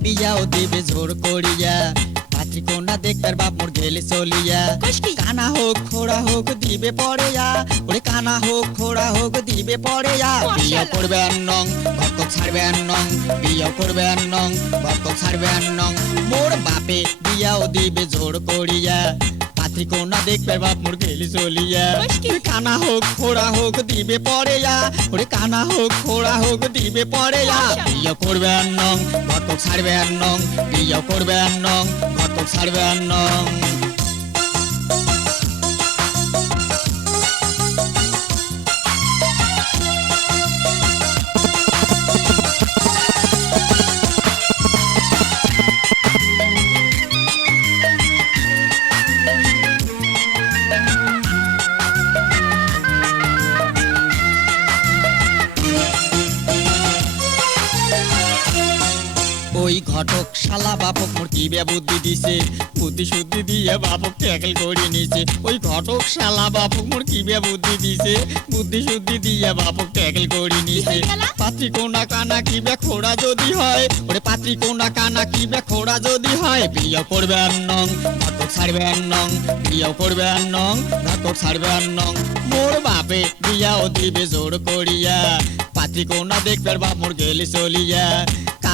বিয়াও দিবে জোর করিয়া। পাত্রী কন্যা দেখবার বাপ মোর গেলে চলিয়া। কানা হোক খোড়া হোক দিবে পড়েয়া। ওরে কানা হোক খোড়া হোক দিবে পড়েয়া। বিয়া। করবে নং ভক্ত ছাড়বে আর নং বিয়া করবে আর নং ভক্ত ছাড়বে আর নং। মোর বাপে বিয়াও দিবে জোর করিয়া। কন্যা দেখবে বাপ মোর গেলি চলিয়া। কানা হোক খোড়া হোক দিবে পড়েয়া। ওরে কানা হোক খোড়া হোক দিবে মাশাআল্লাহ। বিয়া করবে নং কত ছাড়বে নং বিয়া করবে নং কত ছাড়বে নং। ওই ঘটক শালা বাপক মোর কি বুদ্ধি দিছে? বুদ্ধি শুদ্ধি দিয়ে বাপক ট্যাকেল করে নিছে। ওই ঘটক শালা বাপক মোর কি বুদ্ধি দিছে? বুদ্ধি শুদ্ধি দিয়ে বাপক ট্যাকেল করে নিছে। পাত্রী কোনা কানা কি বে খোড়া যদি হয়? ওরে পাত্রী কোনা কানা কি খোড়া যদি হয়? বিয়ে করবে আর নং ঘটক ছাড়বে আর নং বিয়ে করবে আর নং ঘটক ছাড়বে আর নং। মোর বাপে বিয়াও দিবে জোর করিয়া। পাত্রী কোনা দেখবে বাপ মোর গেলি চলিয়া।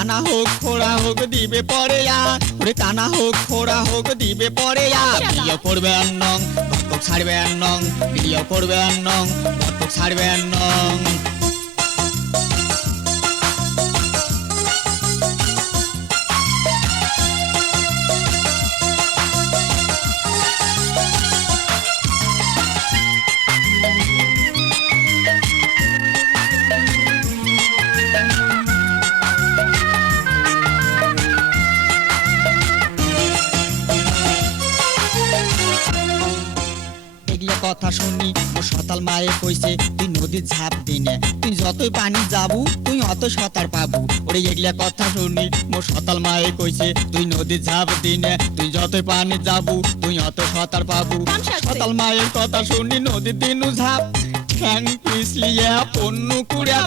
কানা হোক, খোড়া হোক, দিবে পরে আরে টানা হোক, খোড়া হোক, দিবে পরে। বিয়ে করবে আর নং ছাড়বে নং বিয়ে করবে নং ছাড়বে নং এগুলা কথা শুনি। ও সতাল মায়ে কইছে তুই নদীর ঝাঁপ দিনে তুই যতই পানি যাবু তুই অত সাঁতার পাবু। ওরে এগুলা কথা শুনি মো সতাল মায়ে কইছে তুই নদীর ঝাঁপ দিনে তুই যতই পানি যাবু তুই অত সাঁতার পাবু। সাঁতাল সতাল মায়ের কথা শুনি নদীর দিনু ঝাঁপ ঠ্যাং পিছলিয়া পন্নু কুড়া।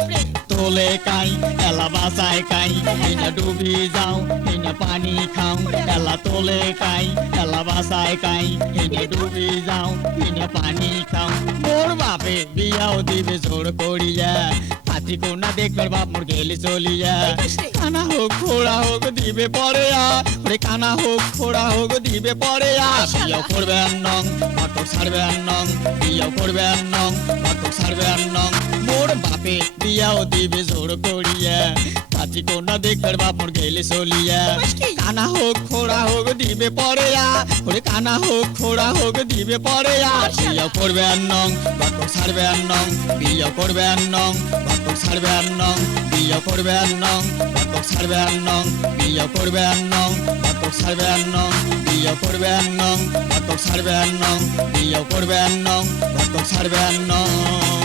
তোলে কাই এলা বাসায় কাই হিনা ডুবি যাও হিনা পানি খাও, এলা তোলে কাই এলা বাসায় কাই হিনা ডুবি যাও হিনা পানি খাও মোর বাপে বিয়াও দিবে জোর করিয়া পাতি কোনা দেখবার বাপ মোর গেলি চলিয়া। কানা হোক খোড়া হোক দিবে পরে আ। ওরে কানা হোক খোড়া হোক দিবে পরে আ। বিয়াও করবে আর নং ঘটক ছাড়বে আর নং বিয়াও করবে আর নং ঘটক ছাড়বে আর নং মোর বাপে বিয়াও দিবে জোর করিয়া। পাতি কোনা দেখবার বাপ মোর গেলে কষ্টি। কানা হোক খোড়া হোক দিবে পরে ওরে কানা হোক খোড়া হোক দিবে পরে আ বিয়াও করবে আর নং ঘটক ছাড়বে আর নং বিয়াও করবে আর নং ঘটক ছাড়বে আর নং বিয়াও করবে আর নং ঘটক ছাড়বে আর নং বিয়াও করবে আর নং ছাড়বে আর নং বিয়াও করবে আর নং ছাড়বে আর নং বিয়াও করবে আর নং ছাড়বে আর নং